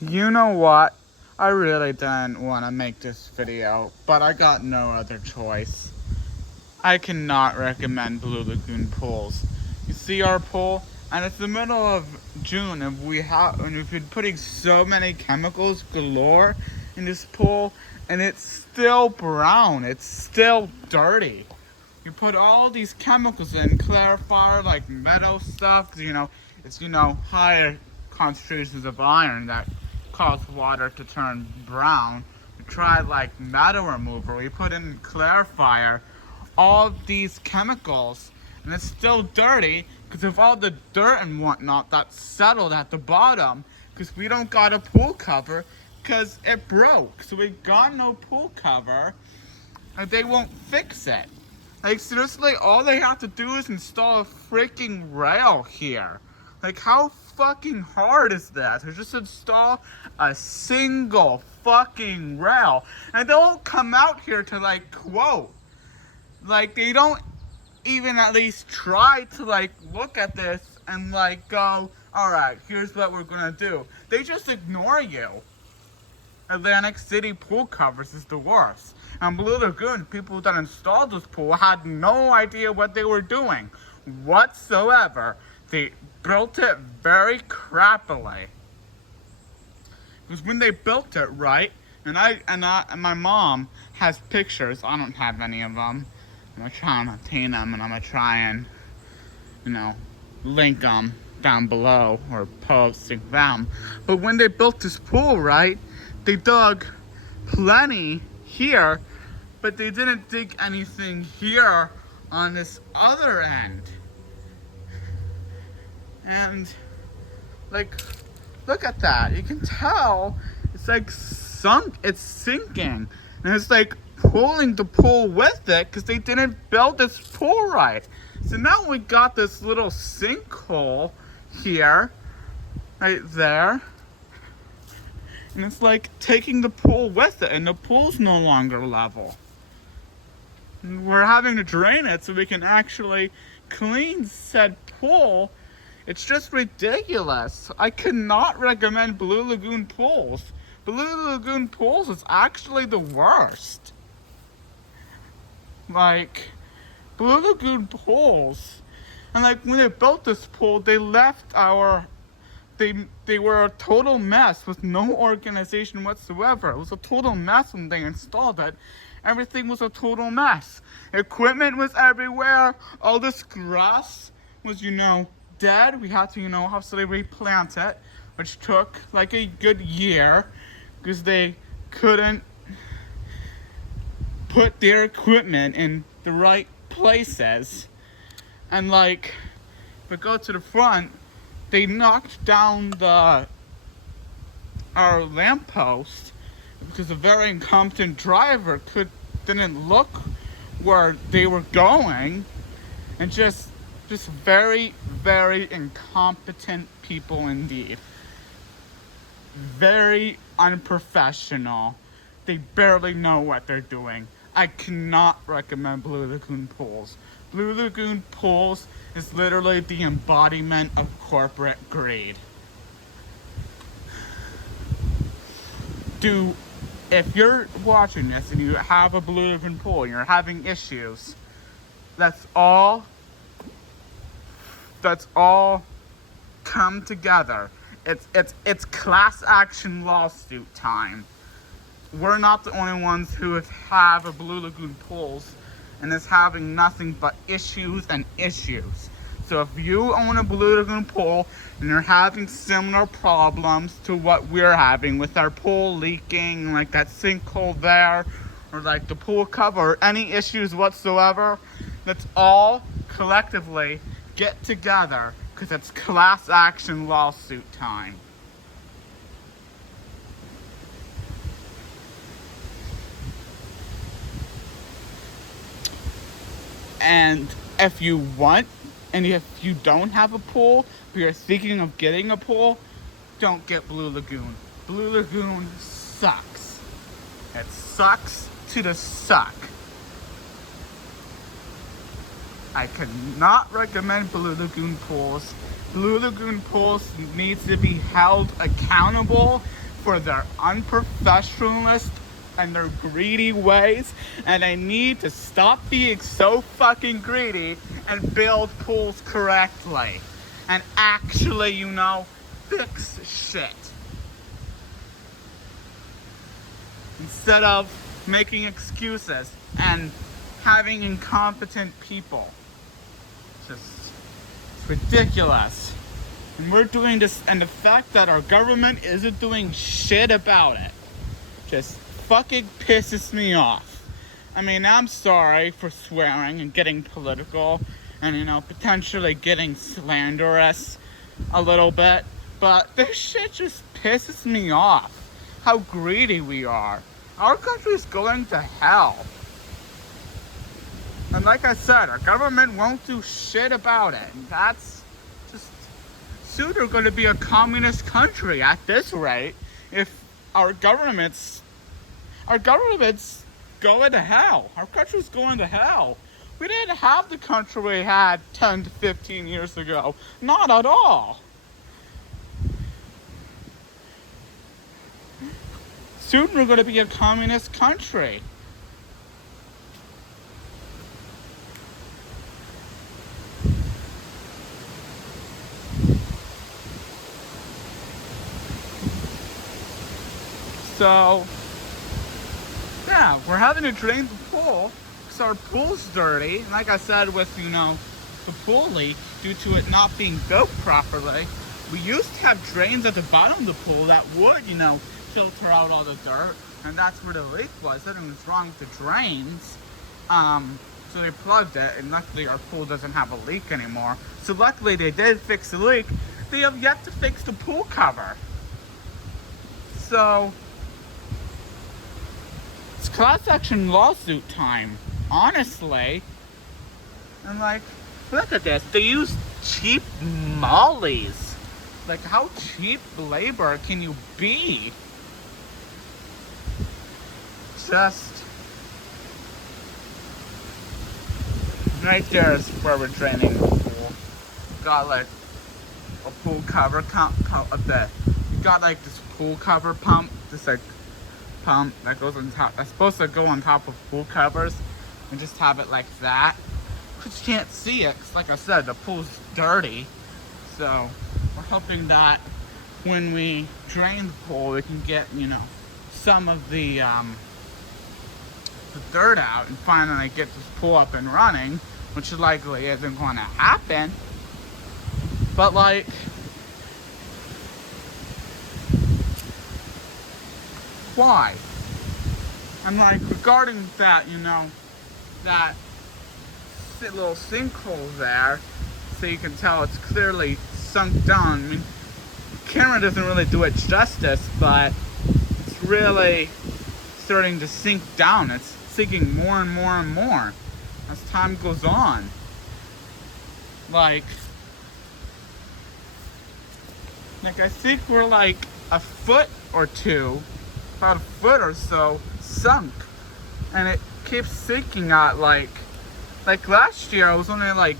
You know what? I really didn't want to make this video, but I got no other choice. I cannot recommend Blue Lagoon pools. You see our pool, and it's the middle of June, and we've been putting so many chemicals galore in this pool, and it's still brown. It's still dirty. You put all these chemicals in, clarifier, like metal stuff, it's higher concentrations of iron that cause water to turn brown. We tried like metal remover, we put in clarifier, all these chemicals, and it's still dirty because of all the dirt and whatnot that's settled at the bottom, because we don't got a pool cover because it broke. So we got no pool cover and they won't fix it. Like, seriously, all they have to do is install a freaking rail here. Like, how fucking hard is that? To just install a single fucking rail. And they won't come out here to, like, quote. Like, they don't even at least try to, like, look at this and, like, go, alright, here's what we're gonna do. They just ignore you. Atlantic City pool covers is the worst. And Blue Lagoon, people that installed this pool had no idea what they were doing whatsoever. They built it very crappily. Because when they built it, right, and my mom has pictures. I don't have any of them. I'm gonna try and obtain them, and I'm gonna try and, link them down below or posting them. But when they built this pool, right, they dug plenty here, but they didn't dig anything here on this other end. And, like, look at that. You can tell it's like sunk, it's sinking. And it's like pulling the pool with it because they didn't build this pool right. So now we got this little sinkhole here, right there. And it's like taking the pool with it, and the pool's no longer level. And we're having to drain it so we can actually clean said pool. It's just ridiculous. I cannot recommend Blue Lagoon pools. Blue Lagoon pools is actually the worst. Like, Blue Lagoon pools, and like when they built this pool, they left they were a total mess with no organization whatsoever. It was a total mess when they installed it. Everything was a total mess. Equipment was everywhere. All this grass was, dead. We had to, have to replant it, which took like a good year because they couldn't put their equipment in the right places. And like, if we go to the front, they knocked down our lamppost because a very incompetent driver didn't look where they were going, and just very, very incompetent people indeed. Very unprofessional. They barely know what they're doing. I cannot recommend Blue Lagoon pools. Blue Lagoon pools is literally the embodiment of corporate greed. If you're watching this and you have a Blue Lagoon pool and you're having issues, let's all come together. It's class action lawsuit time. We're not the only ones who have a Blue Lagoon pools and is having nothing but issues and issues. So if you own a Blue Lagoon pool and you're having similar problems to what we're having with our pool leaking, like that sinkhole there, or like the pool cover, or any issues whatsoever, let's all collectively get together because it's class action lawsuit time. And if you want, and if you don't have a pool, but you're thinking of getting a pool, don't get Blue Lagoon. Blue Lagoon sucks. It sucks to the suck. I cannot recommend Blue Lagoon pools. Blue Lagoon pools needs to be held accountable for their unprofessionalist and their greedy ways, and they need to stop being so fucking greedy and build pools correctly and actually, you know, fix shit instead of making excuses and having incompetent people. Just, it's ridiculous. And we're doing this, and the fact that our government isn't doing shit about it just fucking pisses me off. I mean, I'm sorry for swearing and getting political and, you know, potentially getting slanderous a little bit, but this shit just pisses me off. How greedy we are. Our country's going to hell. And like I said, our government won't do shit about it. And that's just, soon we're going to be a communist country at this rate if our government's going to hell. Our country's going to hell. We didn't have the country we had 10 to 15 years ago. Not at all. Soon we're going to be a communist country. So, yeah, we're having to drain the pool because our pool's dirty. And like I said, with, you know, the pool leak, due to it not being built properly, we used to have drains at the bottom of the pool that would, you know, filter out all the dirt. And that's where the leak was. Something was wrong with the drains. So they plugged it, and luckily our pool doesn't have a leak anymore. So luckily they did fix the leak. They have yet to fix the pool cover. So it's class action lawsuit time, honestly. And like, look at this. They use cheap mollies. Like, how cheap labor can you be? Just right there is where we're draining the pool. Got like a pool cover you got like this pool cover pump, this like pump that goes on top, that's supposed to go on top of pool covers, and just have it like that. But you can't see it, because like I said, the pool's dirty. So we're hoping that when we drain the pool, we can get, you know, some of the dirt out and finally get this pool up and running, which likely isn't going to happen. But like, why? I'm like, regarding that, you know, that little sinkhole there, so you can tell it's clearly sunk down. I mean, the camera doesn't really do it justice, but it's really starting to sink down. It's sinking more and more and more as time goes on. Like I think we're like a foot or two, about a foot or so sunk, and it keeps sinking at like last year it was only like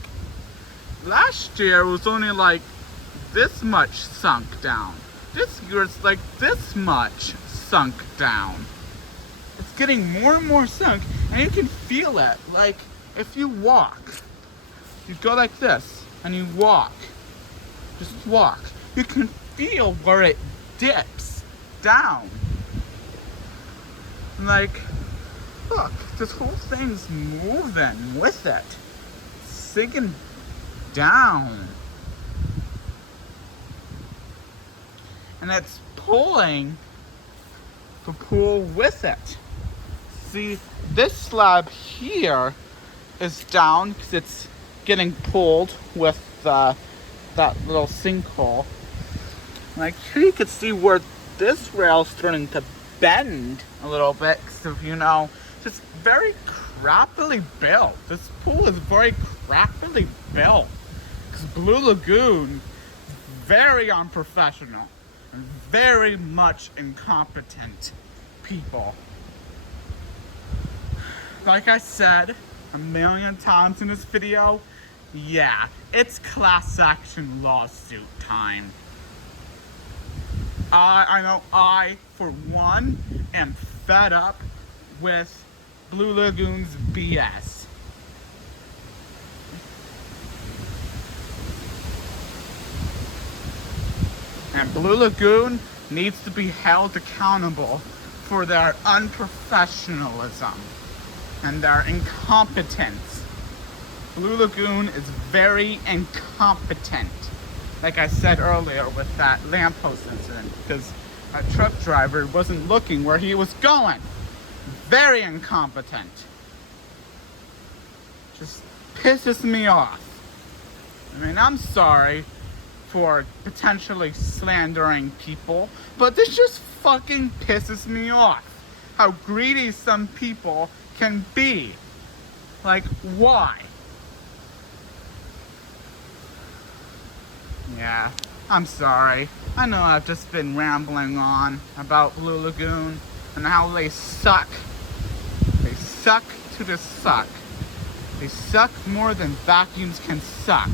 this much sunk down. This year it's like this much sunk down. It's getting more and more sunk, and you can feel it. Like, if you walk, you go like this and you walk, just walk, you can feel where it dips down. Like, look, this whole thing's moving with it, sinking down, and it's pulling the pool with it. See, this slab here is down because it's getting pulled with that little sinkhole. Like, here you can see where this rail's starting to bend a little bit, so, you know, it's very crappily built. This pool is very crappily built because Blue Lagoon is very unprofessional and very much incompetent people. Like I said a million times in this video, yeah, it's class action lawsuit time. I know I, for one, am fed up with Blue Lagoon's BS. And Blue Lagoon needs to be held accountable for their unprofessionalism and their incompetence. Blue Lagoon is very incompetent. Like I said earlier with that lamppost incident, because a truck driver wasn't looking where he was going. Very incompetent. Just pisses me off. I mean, I'm sorry for potentially slandering people, but this just fucking pisses me off. How greedy some people can be. Like, why? Yeah, I'm sorry. I know I've just been rambling on about Blue Lagoon and how they suck. They suck to the suck. They suck more than vacuums can suck.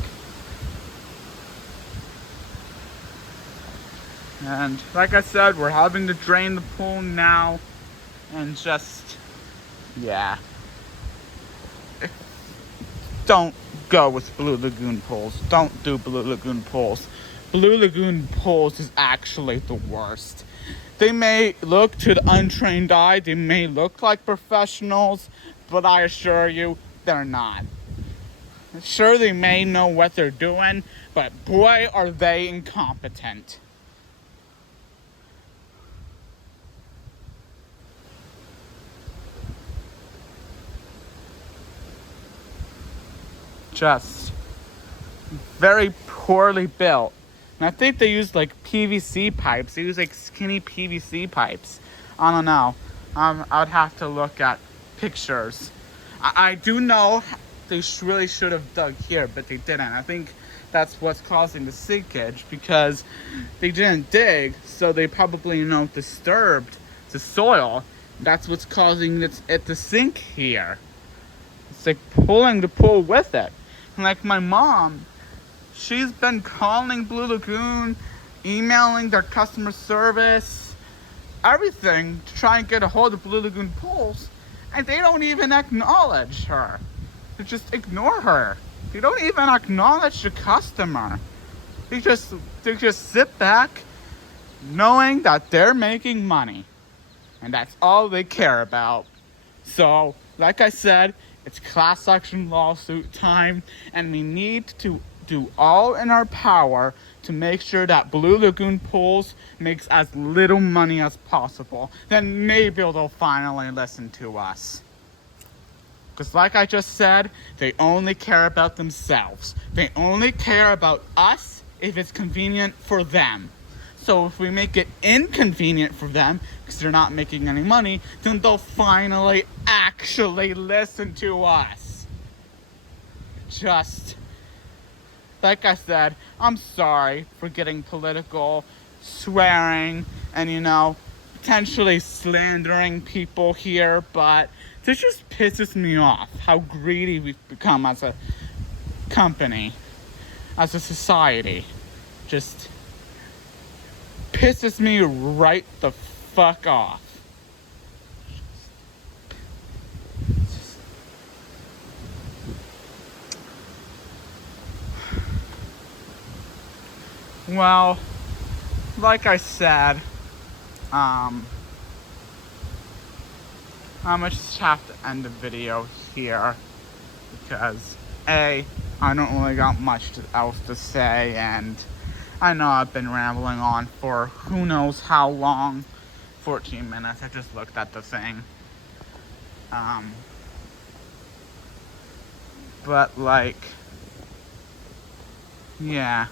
And like I said, we're having to drain the pool now. And just, yeah. Don't go with Blue Lagoon pools. Don't do Blue Lagoon pools. Blue Lagoon pools is actually the worst. They may look to the untrained eye, they may look like professionals, but I assure you, they're not. Sure, they may know what they're doing, but boy, are they incompetent. Just very poorly built. And I think they use like PVC pipes. They use like skinny PVC pipes. I don't know. I would have to look at pictures. I do know they really should have dug here, but they didn't. I think that's what's causing the sinkage, because they didn't dig, so they probably, disturbed the soil. That's what's causing it to sink here. It's like pulling the pool with it. And like my mom, she's been calling Blue Lagoon, emailing their customer service, everything to try and get a hold of Blue Lagoon pools, and they don't even acknowledge her. They just ignore her. They don't even acknowledge the customer. They just sit back knowing that they're making money. And that's all they care about. So, like I said, it's class action lawsuit time, and we need to do all in our power to make sure that Blue Lagoon pools makes as little money as possible. Then maybe they'll finally listen to us. Because like I just said, they only care about themselves. They only care about us if it's convenient for them. So if we make it inconvenient for them, because they're not making any money, then they'll finally actually listen to us. Just, like I said, I'm sorry for getting political, swearing, and potentially slandering people here, but this just pisses me off how greedy we've become as a company, as a society. Just pisses me right the fuck off. Well, like I said, I'm gonna just have to end the video here because I don't really got much else to say, and I know I've been rambling on for who knows how long. 14 minutes. I just looked at the thing. But like, yeah.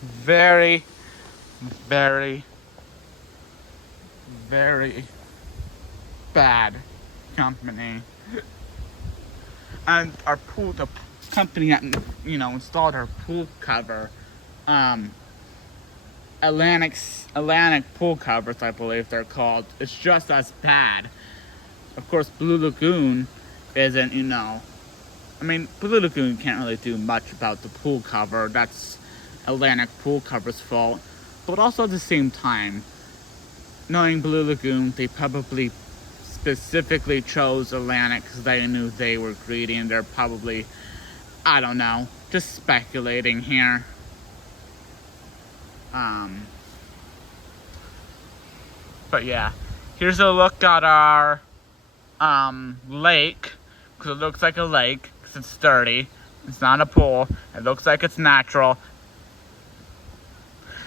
Very, very, very bad company. And our pool, the company that installed our pool cover, Atlantic pool covers, I believe they're called. It's just as bad. Of course, Blue Lagoon isn't. Blue Lagoon can't really do much about the pool cover. That's Atlantic pool cover's fault. But also at the same time, knowing Blue Lagoon, they probably specifically chose Atlantic because they knew they were greedy, and they're probably, I don't know, just speculating here. But yeah, here's a look at our lake, because it looks like a lake, because it's dirty. It's not a pool. It looks like it's natural.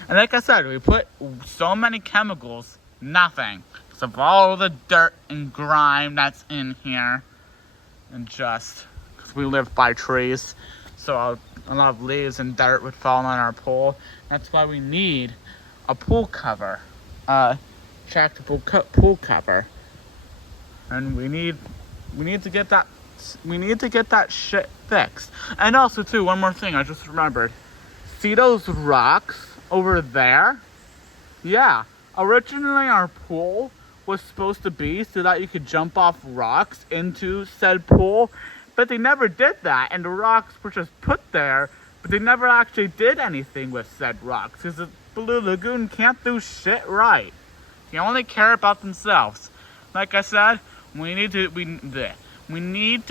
And like I said, we put so many chemicals, nothing. Because of all the dirt and grime that's in here. And just, because we live by trees. So a lot of leaves and dirt would fall on our pool. That's why we need a pool cover. Retractable pool cover. And we need to get that shit fixed. And also too, one more thing I just remembered. See those rocks over there? Yeah. Originally our pool was supposed to be so that you could jump off rocks into said pool, but they never did that, and the rocks were just put there, but they never actually did anything with said rocks, because the Blue Lagoon can't do shit right. They only care about themselves. Like I said, we need to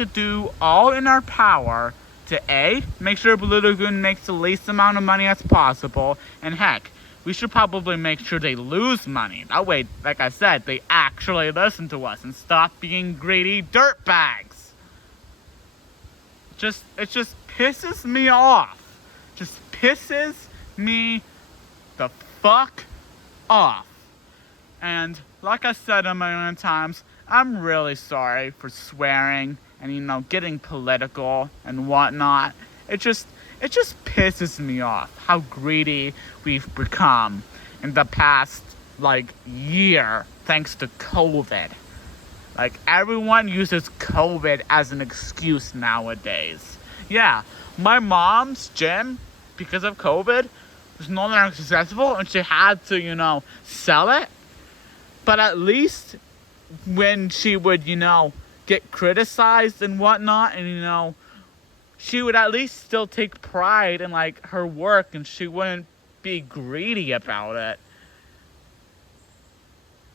do all in our power to A, make sure Blue Lagoon makes the least amount of money as possible, and heck, we should probably make sure they lose money. That way, like I said, they actually listen to us and stop being greedy dirtbags. It just pisses me off. Just pisses me the fuck off. And like I said a million times, I'm really sorry for swearing and, getting political and whatnot. It just pisses me off how greedy we've become in the past, year, thanks to COVID. Everyone uses COVID as an excuse nowadays. Yeah, my mom's gym, because of COVID, was no longer successful, and she had to, sell it. But at least when she would, get criticized and whatnot, and, she would at least still take pride in, her work, and she wouldn't be greedy about it.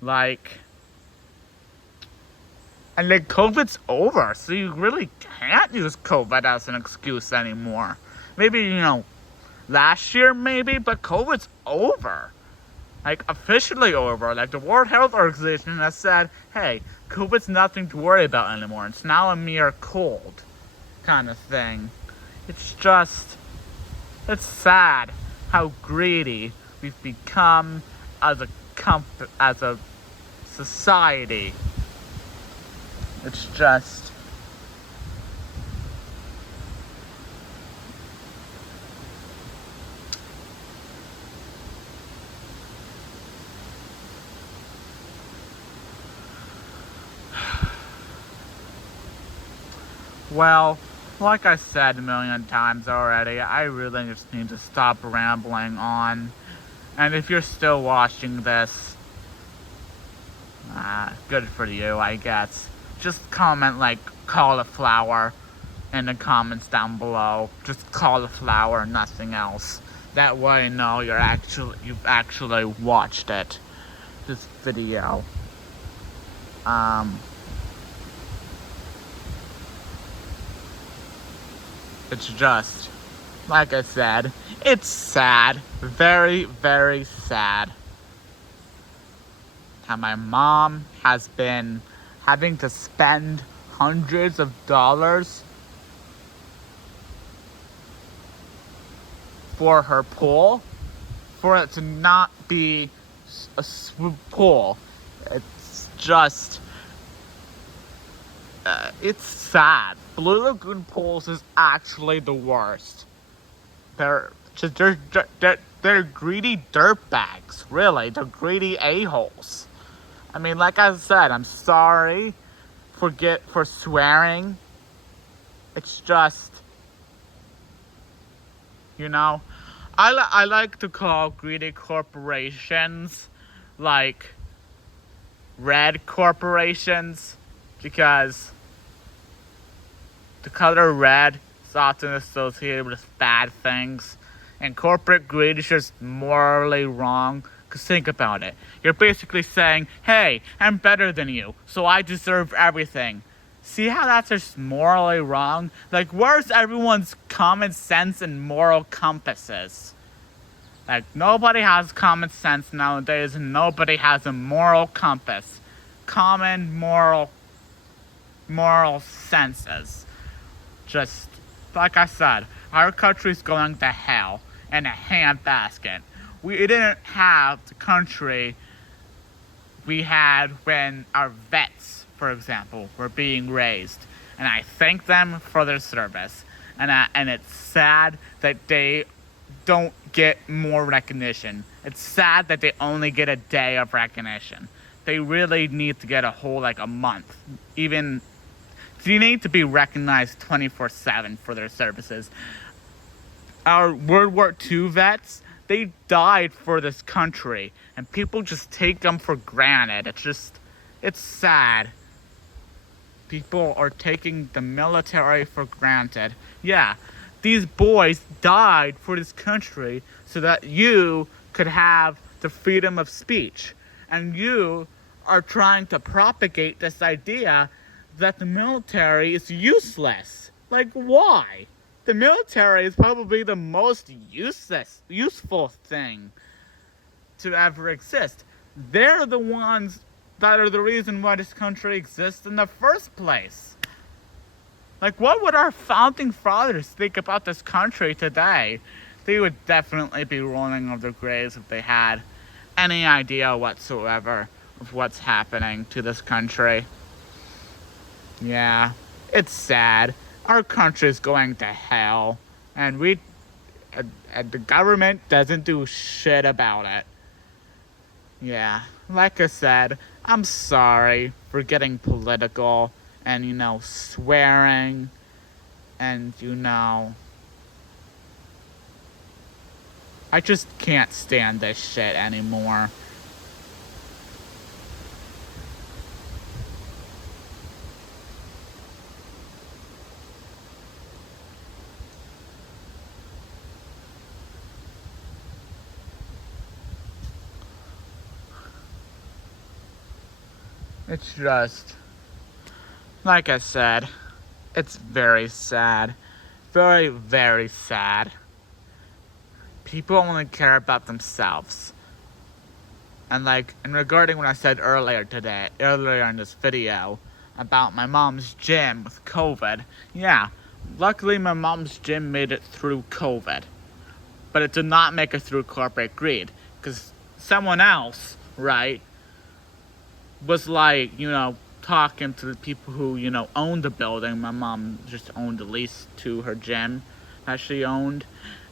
And then COVID's over, so you really can't use COVID as an excuse anymore. Maybe, last year maybe, but COVID's over. Officially over. The World Health Organization has said, hey, COVID's nothing to worry about anymore. It's now a mere cold kind of thing. It's sad how greedy we've become as a society. It's just... Well, like I said a million times already, I really just need to stop rambling on. And if you're still watching this, good for you, I guess. Just comment cauliflower in the comments down below. Just cauliflower, nothing else. That way I know you've actually watched it. This video. It's just, like I said, it's sad. Very, very sad. How my mom has been having to spend hundreds of dollars for her pool, for it to not be a pool. It's just... it's sad. Blue Lagoon pools is actually the worst. They're greedy dirtbags, really. They're greedy a-holes. I mean, like I said, I'm sorry for swearing. It's just, I like to call greedy corporations red corporations, because the color red is often associated with bad things. and corporate greed is just morally wrong. Because think about it. You're basically saying, hey, I'm better than you, so I deserve everything. See how that's just morally wrong? Like, where's everyone's common sense and moral compasses? Like, nobody has common sense nowadays, and nobody has a moral compass. Common moral senses. Just, like I said, our country's going to hell in a handbasket. We didn't have the country we had when our vets, for example, were being raised. And I thank them for their service. And it's sad that they don't get more recognition. It's sad that they only get a day of recognition. They really need to get a whole, like, a month. Even, they need to be recognized 24/7 for their services. Our World War II vets, they died for this country, and people just take them for granted. It's sad. People are taking the military for granted. Yeah, these boys died for this country so that you could have the freedom of speech. And you are trying to propagate this idea that the military is useless. Like, why? The military is probably the most useful thing to ever exist. They're the ones that are the reason why this country exists in the first place. Like, what would our founding fathers think about this country today? They would definitely be rolling over their graves if they had any idea whatsoever of what's happening to this country. Yeah, it's sad. Our country's going to hell, and the government doesn't do shit about it. Yeah, like I said, I'm sorry for getting political and, swearing and, I just can't stand this shit anymore. It's just, like I said, it's very sad. Very, very sad. People only care about themselves. And regarding what I said earlier in this video, about my mom's gym with COVID, yeah, luckily my mom's gym made it through COVID. But it did not make it through corporate greed. Because someone else, right, was talking to the people who, owned the building. My mom just owned a lease to her gym that she owned.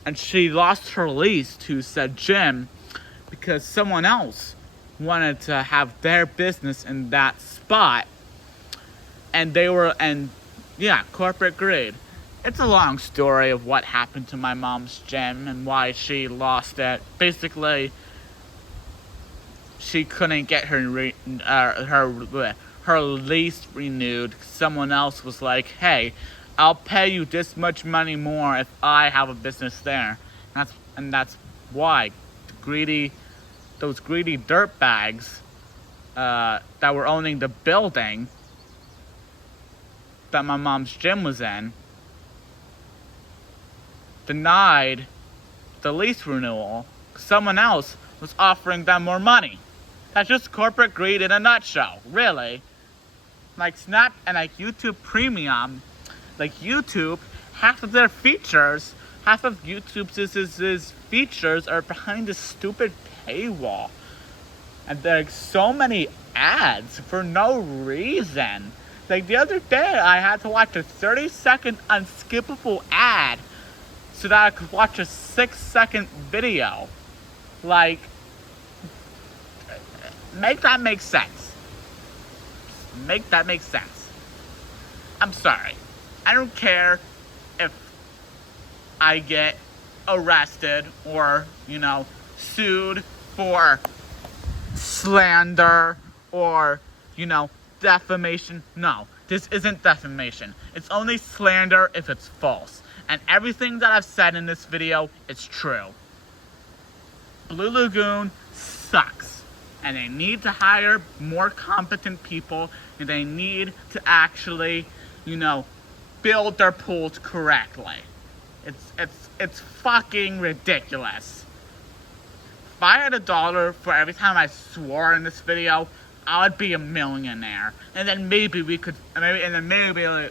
And she lost her lease to said gym because someone else wanted to have their business in that spot. And corporate greed. It's a long story of what happened to my mom's gym and why she lost it. Basically, she couldn't get her lease renewed. Someone else was like, hey, I'll pay you this much money more if I have a business there. And that's why those greedy dirtbags that were owning the building that my mom's gym was in denied the lease renewal. Someone else was offering them more money. That's just corporate greed in a nutshell, really. Like Snap and YouTube Premium, YouTube, half of YouTube's features are behind this stupid paywall. And there's so many ads for no reason. The other day, I had to watch a 30-second unskippable ad so that I could watch a 6-second video. Make that make sense. Make that make sense. I'm sorry. I don't care if I get arrested or, sued for slander or, defamation. No, this isn't defamation. It's only slander if it's false. And everything that I've said in this video is true. Blue Lagoon sucks. And they need to hire more competent people. And they need to actually, build their pools correctly. It's fucking ridiculous. If I had $1 for every time I swore in this video, I would be a millionaire. And then maybe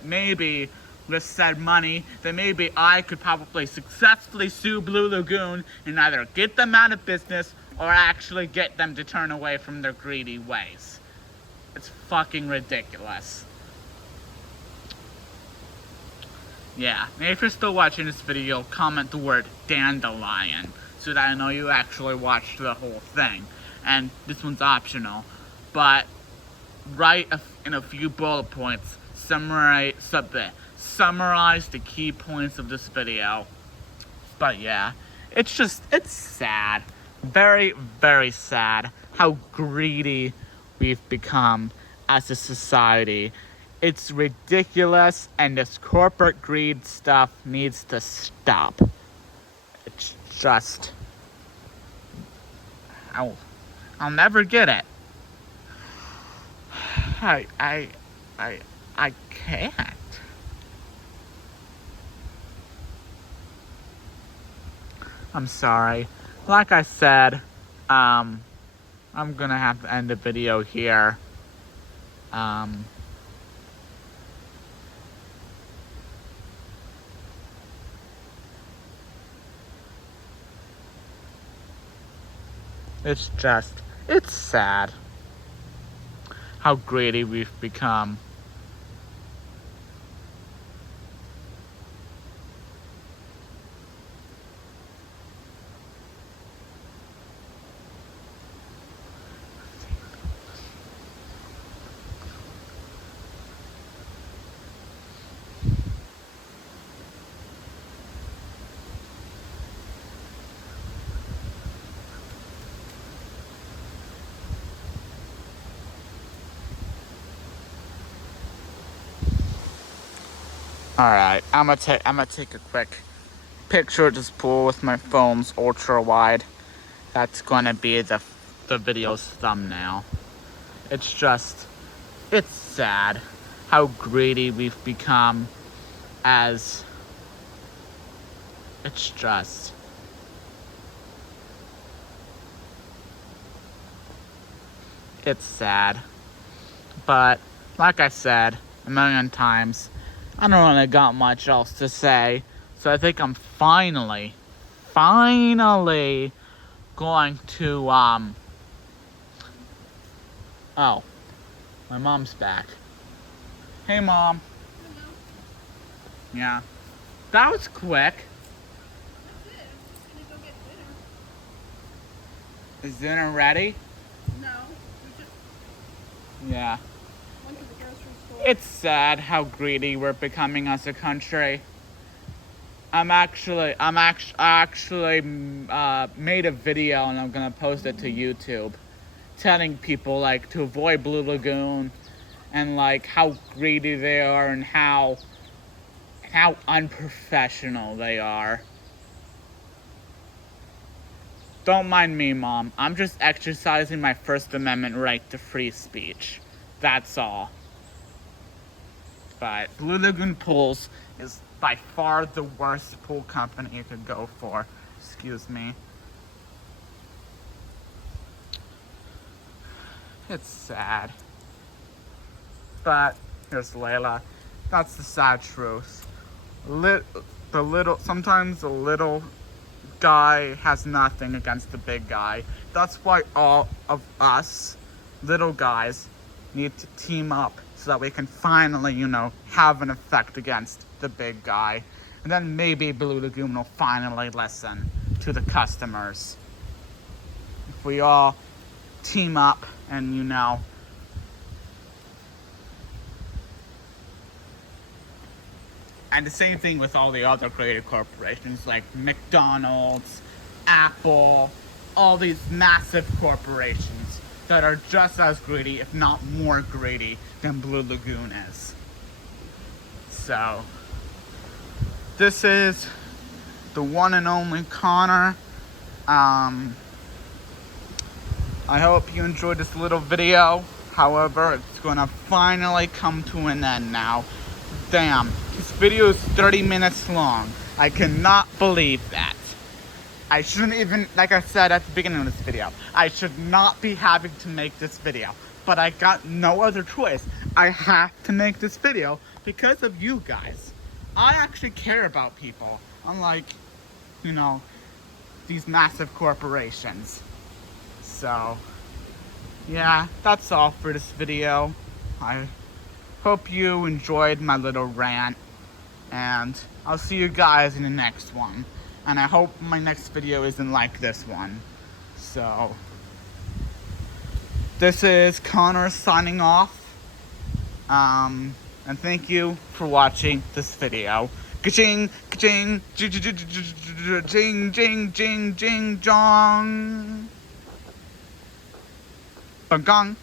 maybe with said money, then maybe I could probably successfully sue Blue Lagoon and either get them out of business or actually get them to turn away from their greedy ways. It's fucking ridiculous. Yeah, and if you're still watching this video, comment the word dandelion so that I know you actually watched the whole thing. And this one's optional, but write in a few bullet points, summarize the key points of this video. But yeah, it's sad. Very, very sad how greedy we've become as a society. It's ridiculous, and this corporate greed stuff needs to stop. It's just... I'll never get it. I can't. I'm sorry. Like I said, I'm gonna have to end the video here. It's sad how greedy we've become. Alright, I'm gonna take a quick picture of this pool with my phone's ultra wide. That's gonna be the video's thumbnail. It's sad how greedy we've become it's sad. But like I said a million times, I don't really got much else to say, so I think I'm finally going to, oh, my mom's back. Hey, Mom. Hello. Yeah. That was quick. That's it. I'm just gonna go get dinner. Is dinner ready? No. We just Yeah. went to the grocery store. It's sad how greedy we're becoming as a country. I actually made a video and I'm gonna post it to YouTube, telling people like to avoid Blue Lagoon and like how greedy they are and how unprofessional they are. Don't mind me, Mom. I'm just exercising my First Amendment right to free speech. That's all. But Blue Lagoon Pools is by far the worst pool company you could go for. Excuse me. It's sad. But here's Layla. That's the sad truth. Sometimes the little guy has nothing against the big guy. That's why all of us little guys need to team up so that we can finally, have an effect against the big guy. And then maybe Blue Lagoon will finally listen to the customers. If we all team up and, and the same thing with all the other creative corporations like McDonald's, Apple, all these massive corporations that are just as greedy, if not more greedy, than Blue Lagoon is. So, This is the one and only Connor. I hope you enjoyed this little video. However, it's gonna finally come to an end now. Damn, this video is 30 minutes long. I cannot believe that. I shouldn't even, like I said at the beginning of this video, I should not be having to make this video. But I got no other choice. I have to make this video because of you guys. I actually care about people, unlike, you know, these massive corporations. So, yeah, that's all for this video. I hope you enjoyed my little rant, and I'll see you guys in the next one. And I hope my next video isn't like this one. So, this is Connor signing off. And thank you for watching this video. Ka-ching, ka-ching, jing, jing, jing, jing, jong. Bang, gong.